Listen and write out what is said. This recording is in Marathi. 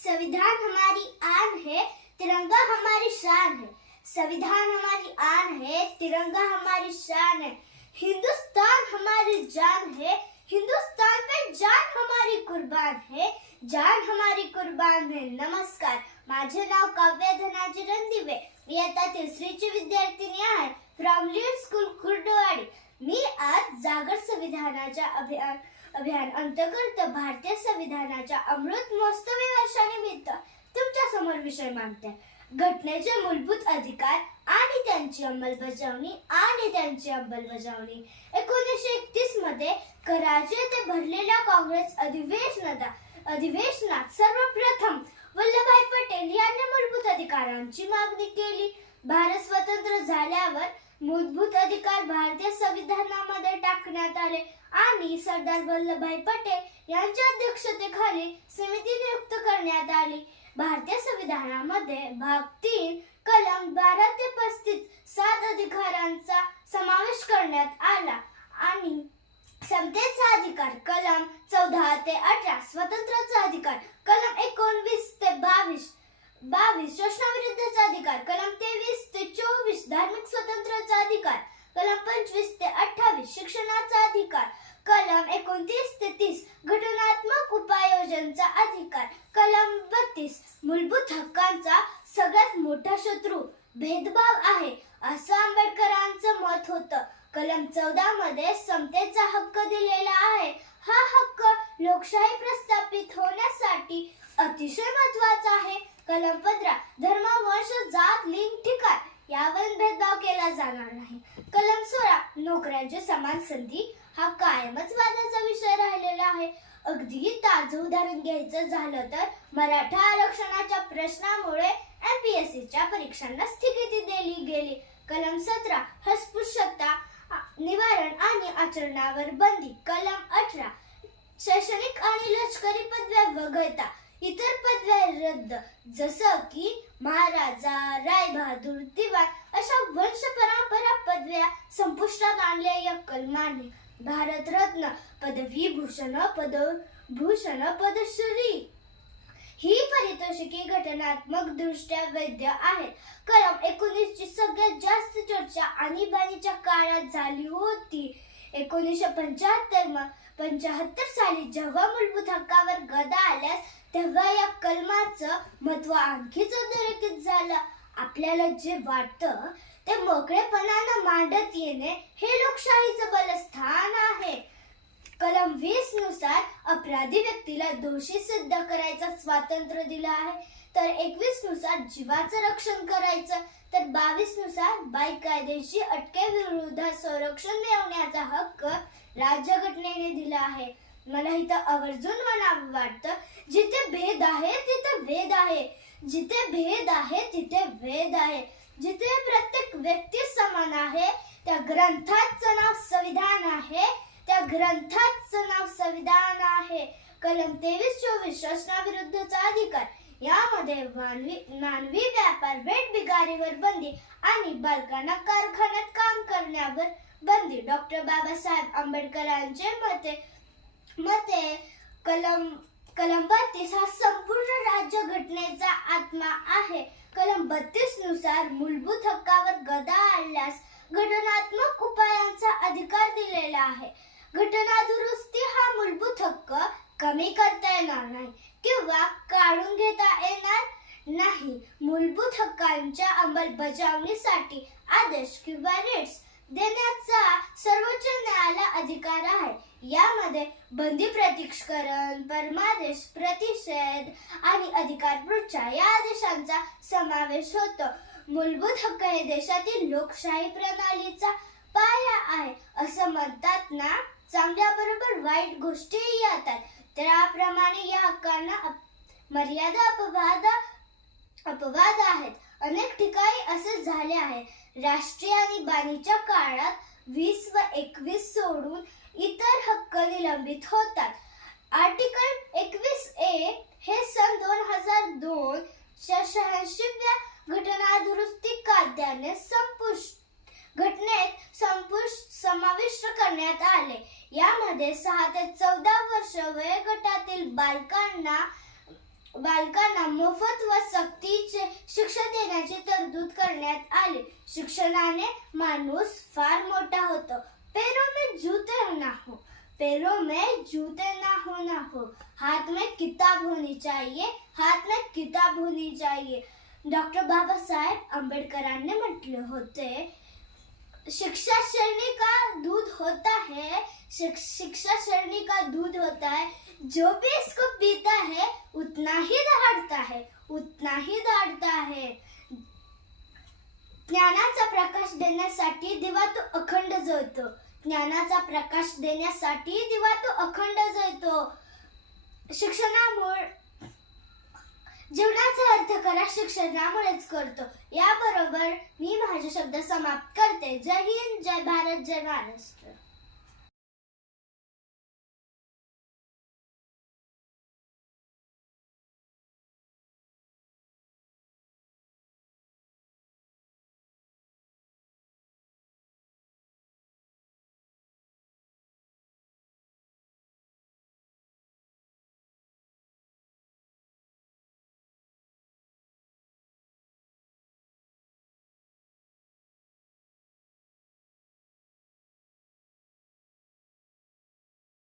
संविधान हमारी आन है तिरंगा हमारी शान है। संविधान हमारी आन है तिरंगा हमारी शान है। हिंदुस्तान हमारी जान है हिंदुस्तान पे जान हमारी कुर्बान है जान हमारी कुर्बान है। नमस्कार माझे नाव काव्य धनाजी रणदिवे मी आता तिसरीची विद्यार्थिनी आहे फ्रॉम लीड स्कूल कुर्डवाडी मी आज जागर संविधानाच्या अभियान अभियान अंतर्गत भारतीय संविधानाच्या अमृत महोत्सवी वर्षानिमित्त तुमच्यासमोर विषय मांडते. घटनेचे मूलभूत अधिकार आणि त्यांची अंमलबजावणी आणि त्यांची अंमलबजावणी. एकोणीसशे एकतीसमध्ये कराची येथे भरलेल्या काँग्रेस अधिवेशनात अधिवेशनात सर्वप्रथम वल्लभभाई पटेल यांनी मूलभूत अधिकारांची मागणी केली. भारत स्वतंत्र झाल्यावर मूलभूत अधिकार भारतीय संविधानामध्ये टाकण्यात आले. आणि सरदार वल्लभभाई पटेल यांच्या अध्यक्षतेखाली समिती नियुक्त करण्यात आली. भारतीय संविधानामध्ये भाग तीन कलम बारा ते पस्तीस सात अधिकारांचा समावेश करण्यात आला आणि समतेचा अधिकार कलम चौदा ते अठरा स्वतंत्राचा अधिकार कलम एकोणवीस ते बावीस बावीस शोषणाविरुद्धचा अधिकार कलम तेवीस ते चोवीस धार्मिक स्वातंत्र्याचा अधिकार कलम पंचवीस ते अठ्ठावीस शिक्षणाचा अधिकार कलम एकोणतीस ते तीस घटनात्मक उपाययोजनचा अधिकार कलम बत्तीस मूलभूत हक्कांचा सगळ्यात मोठा शत्रू भेदभाव आहे असं आंबेडकरांचं मत होतं. कलम चौदा मध्ये समतेचा हक्क दिलेला आहे. हा हक्क लोकशाही प्रस्थापित होण्यासाठी अतिशय महत्त्वाचा आहे. कलम पंधरा धर्म वंश जात लिंग ठिकाण यावर भेदभाव केला जाणार नाही. कलम सोळा नोकऱ्यांची समान संधी हा कायमच वादाचा विषय राहिलेला आहे. अगदी ताजं उदाहरण घ्यायचं झालं तर मराठा आरक्षणाच्या प्रश्नामुळे एमपीएससीच्या परीक्षांना स्थगिती दिली गेली. कलम सतरा अस्पृश्यता निवारण आणि आचरणावर बंदी. कलम अठरा शैक्षणिक आणि लष्करी पदव्या वगळता इतर पदव्या रद्द. जसं की महाराजा रायबहादूर दिवाण अशा वंश परंपरा पदव्या संपुष्टात आणल्या या कलमाने. भारतरत्न पदवी भूषण पदभूषण पदश्री. ही पारितोषिके घटनात्मक दृष्ट्या वैध आहेत. कलम एकोणीस ची सगळ्यात जास्त चर्चा आणीबाणीच्या काळात झाली होती. एकोणीसशे पंच्याहत्तर पंचाहत्तर साली जेव्हा मूलभूत हक्कावर गदा आल्यास तेव्हा या कलमाचं महत्त्व आणखीच अधोरेखित झालं. आपल्याला जे वाटतं ते मोकळेपणानं मांडत येणे हे लोकशाहीचं बलस्थान आहे. कलम वीसनुसार अपराधी व्यक्तीला दोषी सिद्ध करायचं स्वातंत्र्य दिलं आहे. तर एकवीसनुसार जीवाचं रक्षण करायचं तर बावीसनुसार कायदेशी विरुद्ध संरक्षण मिळवण्याचा हक्क राज्यघटनेने दिला आहे. मला इथं आवर्जून म्हणावं वाटतं जिथे भेद आहे तिथे वेद आहे. जिथे भेद आहे तिथे वेद आहे. जिथे प्रत्येक व्यक्ती समान आहे त्या ग्रंथाचं नाव संविधान आहे. त्या ग्रंथाचं नाव संविधान आहे. कलम तेवीस चोवीस शासनाविरुद्धचा अधिकार. यामध्ये मानवी मानवी व्यापार वेट बिगारीवर बंदी आणि बालकांना कारखान्यात काम करण्यावर बंदी. डॉक्टर बाबासाहेब आंबेडकरांचे मते मते कलम कलम बत्तीस हा संपूर्ण राज्य घटनेचा आत्मा आहे. कलम बत्तीसनुसार मूलभूत हक्कावर गदा आणल्यास घटनात्मक उपायांचा अधिकार दिलेला आहे. घटना दुरुस्ती हा मूलभूत हक्क कमी करता येणार नाही किंवा काढून घेता येणार नाही. मूलभूत हक्कांच्या अंमलबजावणीसाठी आदेश किंवा रेट्स देण्याचा सर्वोच्च न्यायालय अधिकार आहे. यामध्ये बंदी प्रतीक्षकरण परमादेश प्रतिषेध आणि अधिकार पृच्छा या आदेशांचा समावेश होतो. मूलभूत हक्क हे देशातील लोकशाही प्रणालीचा पाया आहे असं म्हणतात ना? चांगल्या बरोबर वाईट गोष्टीही येतात. त्याप्रमाणे या हक्कांना अप- मर्यादा अपवाद अपवाद आहेत. अनेक ठिकाणी असे झाले आहे. राष्ट्रीय आणि बाणीच्या काळात वीस व एकवीस सोडून इतर हक्क निलंबित होतात. आर्टिकल एकवीस ए हे सन दोन हजार दोन च्या शहाऐंशीव्या घटना दुरुस्ती कायद्याने संपुष्ट घटनेत संपुष समाविष्ट करण्यात आले. यामध्ये सहा ते चौदा वर्ष वयोगटातील बालकांना बालकांना मोफत व सक्तीचे शिक्षण देण्याची तरतूद करण्यात आली. शिक्षणाने माणूस फार मोठा होतो. पेरो में जूते ना हो. पैरों में जूते ना हो ना हो. हाथ में किताब होनी चाहिए हाथ में किताब होनी चाहिए. डॉक्टर बाबासाहेब आंबेडकरांनी म्हटले होते शिक्षा श्रेणी का दूध होता है शिक्षा श्रेणी का दूध होता है जो भी इसको पीता है उतना ही दहाड़ता है उतना ही दहाड़ता है। ज्ञानाचा प्रकाश देण्यासाठी दिवा तो अखंड जळतो. ज्ञानाचा प्रकाश देण्यासाठी दिवा तो अखंड जळतो. शिक्षणामुळे जीवनाचा अर्थ करा शिक्षणामुळेच करतो. याबरोबर मी माझे शब्द समाप्त करते. जय हिंद जय भारत जय महाराष्ट्र.